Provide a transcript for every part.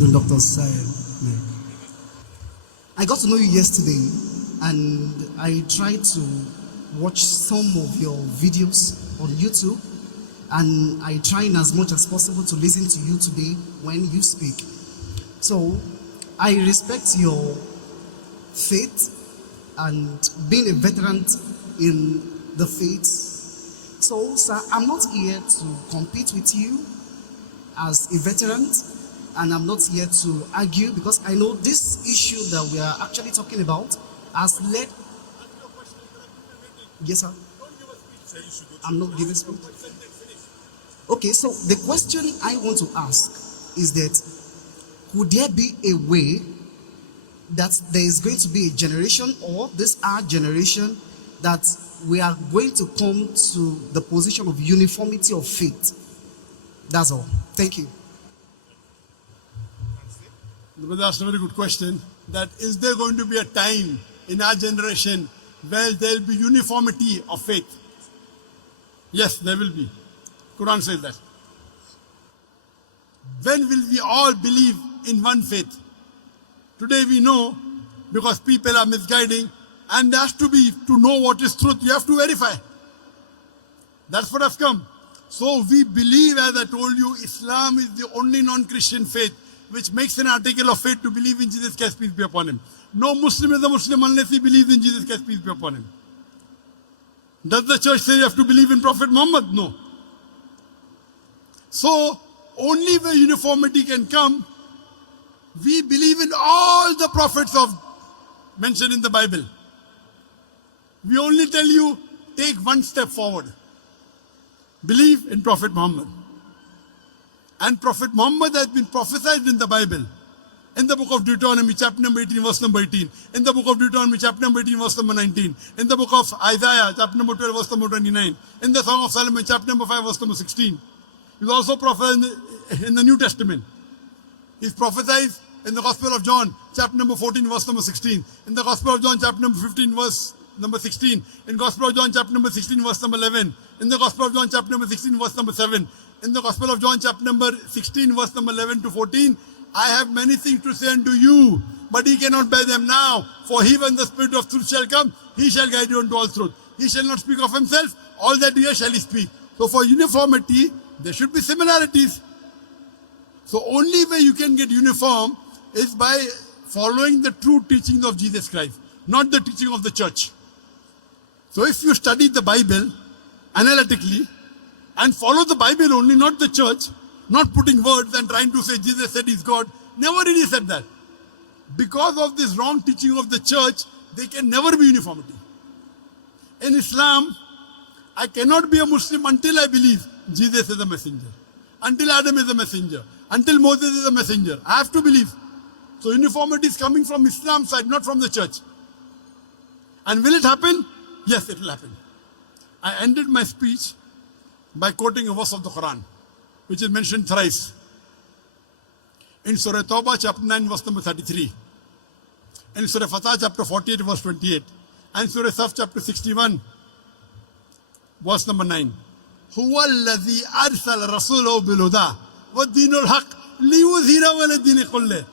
afternoon, Dr. Zakir Naik. I got to know you yesterday, and I tried to watch some of your videos on YouTube, and I try as much as possible to listen to you today when you speak. So I respect your faith and being a veteran in the faith. So, sir, I'm not here to compete with you as a veteran, and I'm not here to argue, because I know this issue that we are actually talking about has led. Yes, sir. I'm not giving speech. Okay, so the question I want to ask is that, could there be a way that there is going to be a generation, or this our generation, that we are going to come to the position of uniformity of faith? That's all. Thank you. The brother asked a very good question, that is there going to be a time in our generation where there will be uniformity of faith? Yes, there will be. Quran says that. When will we all believe in one faith? Today we know, because people are misguiding, and there has to be, to know what is truth, you have to verify. That's what has come. So we believe, as I told you, Islam is the only non-Christian faith which makes an article of faith to believe in Jesus Christ, peace be upon him. No Muslim is a Muslim unless he believes in Jesus Christ, peace be upon him. Does the church say you have to believe in Prophet Muhammad? No. So only where uniformity can come, we believe in all the prophets of mentioned in the Bible. We only tell you, take one step forward. Believe in Prophet Muhammad. And Prophet Muhammad has been prophesied in the Bible. In the book of Deuteronomy, chapter number 18, verse number 18. In the book of Deuteronomy, chapter number 18, verse number 19. In the book of Isaiah, chapter number 12, verse number 29. In the Song of Solomon, chapter number 5, verse number 16. He's also prophesied in the New Testament. He's prophesied in the Gospel of John, chapter number 14, verse number 16. In the Gospel of John, chapter number 15, verse number 16. In Gospel of John, chapter number 16, verse number 11. In the Gospel of John, chapter number 16, verse number 7. In the Gospel of John, chapter number 16, verse number 11 to 14. I have many things to say unto you, but ye cannot bear them now. For he, when the Spirit of truth shall come, he shall guide you unto all truth. He shall not speak of himself, all that he hears shall he speak. So for uniformity, there should be similarities. So only way you can get uniform is by following the true teachings of Jesus Christ, not the teaching of the church. So if you study the Bible analytically and follow the Bible only, not the church, not putting words and trying to say Jesus said he's God, never really said that. Because of this wrong teaching of the church, there can never be uniformity. In Islam, I cannot be a Muslim until I believe Jesus is a messenger, until Adam is a messenger, until Moses is a messenger. I have to believe. So uniformity is coming from Islam side, not from the church. And will it happen? Yes, it will happen. I ended my speech by quoting a verse of the Quran, which is mentioned thrice. In Surah Tawbah, chapter 9, verse number 33. In Surah Fatah, chapter 48, verse 28. And Surah Saf, chapter 61, verse number 9. هو الذي أرسل رسوله بالهدى والدين الحق ليظهره على الدين كله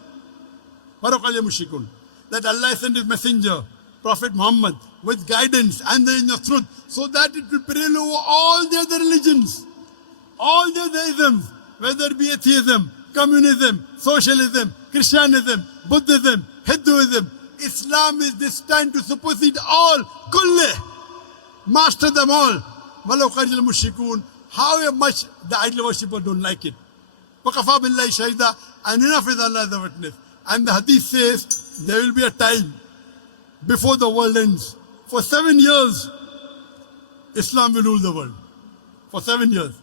ولو كره المشركون. That Allah sent his messenger, Prophet Muhammad, with guidance and the religion of truth, so that it will prevail over all the other religions, all the other isms, whether it be atheism, communism, socialism, Christianism, Buddhism, Hinduism. Islam is destined to supersede all, kulle, master them all. Walau karihal mushrikun, however much the idol worshippers don't like it. وَكَفَى بِاللَّهِ شَهِيدًا, and enough is Allah as a witness. And the hadith says there will be a time before the world ends. For 7 years, Islam will rule the world. For 7 years.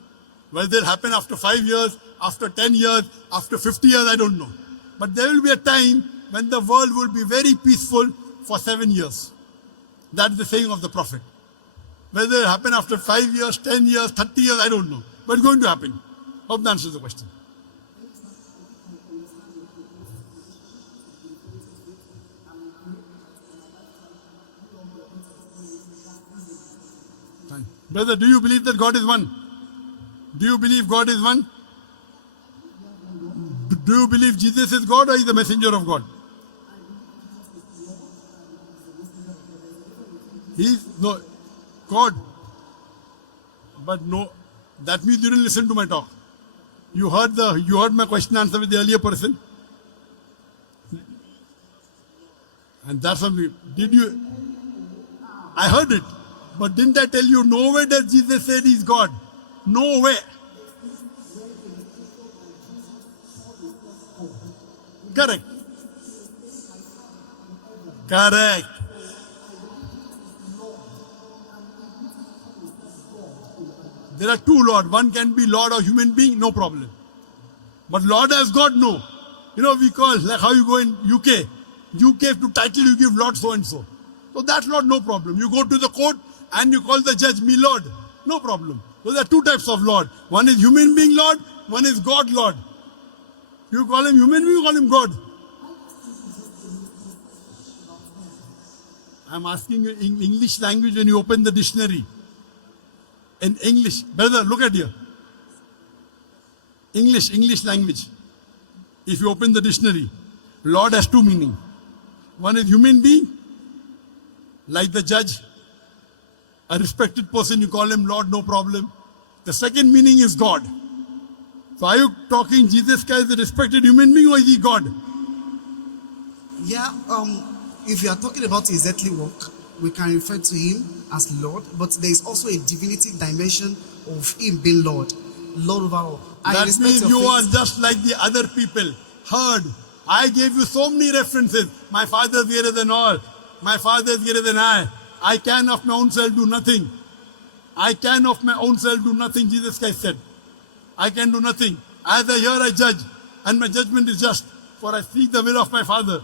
Whether it happen after 5 years, after 10 years, after 50 years, I don't know. But there will be a time when the world will be very peaceful for 7 years. That's the saying of the Prophet. Whether it happen after 5 years, 10 years, 30 years, I don't know. But it's going to happen. Hope that answers the question. Brother, do you believe that God is one? Do you believe God is one? Do you believe Jesus is God or is the messenger of God? He's no God. But no, that means you didn't listen to my talk. You heard my question answer with the earlier person. And that's something. Did you? I heard it. But didn't I tell you nowhere does Jesus said he's God? Nowhere. Correct. Correct. There are two Lord. One can be Lord or human being, no problem. But Lord as God, no. You know, we call, like how you go in UK. UK to title you give Lord so and so. So that Lord, no problem. You go to the court and you call the judge me Lord. No problem. So there are two types of Lord. One is human being Lord, one is God Lord. You call him human being, you call him God. I'm asking you in English language when you open the dictionary. In English, brother, look at here. English language. If you open the dictionary, Lord has two meanings. One is human being, like the judge, a respected person, you call him Lord, no problem. The second meaning is God. So are you talking Jesus Christ is a respected human being or is he God? Yeah, if you are talking about his earthly work, we can refer to him as Lord, but there is also a divinity dimension of him being Lord. Lord over all. That means you are just like the other people. Heard. I gave you so many references. My Father is greater than all. My Father is greater than I. I can of my own self do nothing. I can of my own self do nothing, Jesus Christ said. I can do nothing. As I hear, I judge, and my judgment is just, for I seek the will of my Father.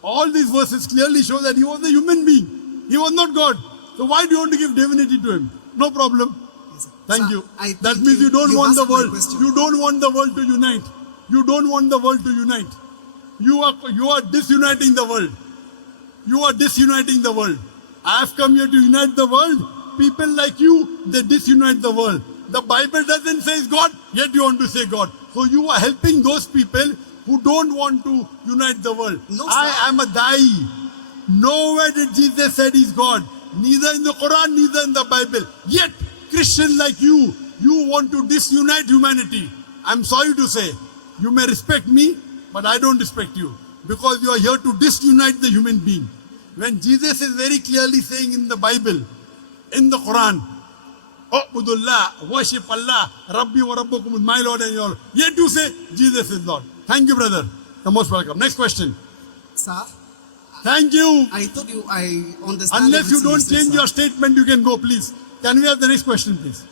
All these verses clearly show that he was a human being. He was not God. So why do you want to give divinity to him? No problem. Thank you. That means you don't want the world. You don't want the world to unite. You don't want the world to unite. You are disuniting the world. You are disuniting the world. I have come here to unite the world. People like you, they disunite the world. The Bible doesn't say God, yet you want to say God. So you are helping those people who don't want to unite the world. No, I am a da'i. Nowhere did Jesus said he's God. Neither in the Quran, neither in the Bible. Yet, Christians like you want to disunite humanity. I'm sorry to say, you may respect me, but I don't respect you. Because you are here to disunite the human being. When Jesus is very clearly saying in the Bible, in the Quran, U'budullah, worship Allah, Rabbi wa Rabbukum, my Lord and your Lord. Yet you say, Jesus is Lord. Thank you, brother. You're most welcome. Next question. Sir, thank you. I told you I understand. Unless you don't everything change said, your statement, you can go, please. Can we have the next question, please?